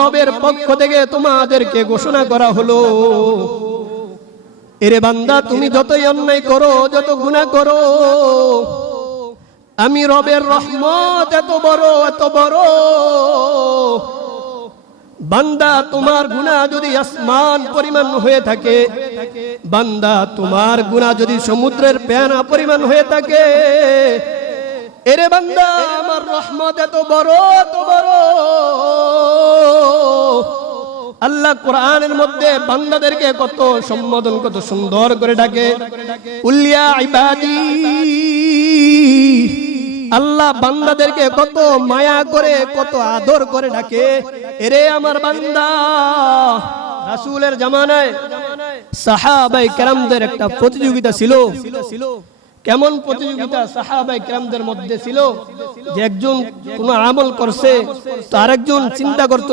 রবের পক্ষ থেকে তোমাদেরকে ঘোষণা করা হলো, এরে বান্দা তুমি যতই অন্যায় করো, যত গুনাহ করো, আমি রবের রহমত এত বড়, এত বড়। বান্দা তোমার গুনাহ যদি আসমান পরিমাণ হয়ে থাকে, বান্দা তোমার গুনাহ যদি সমুদ্রের পেয়ানা পরিমাণ হয়ে থাকে, এরে বান্দা আমার রহমত এত বড়, এত বড়। আল্লাহ কোরআনের মধ্যে বান্দাদেরকে কত সম্বোধন, কত সুন্দর করে ডাকে, উলিয়া ইবাদি। আল্লাহ বান্দাদেরকে কত মায়া করে, কত আদর করে ডাকে, এরে আমার বান্দা। রাসূলের জামানায় সাহাবায়ে কেরামদের একটা প্রতিযোগিতা ছিল। কেমন প্রতিযোগিতা? সাহাবায়ে কেরামদের মধ্যে ছিল যে একজন কোন আমল করছে তো আরেকজন চিন্তা করত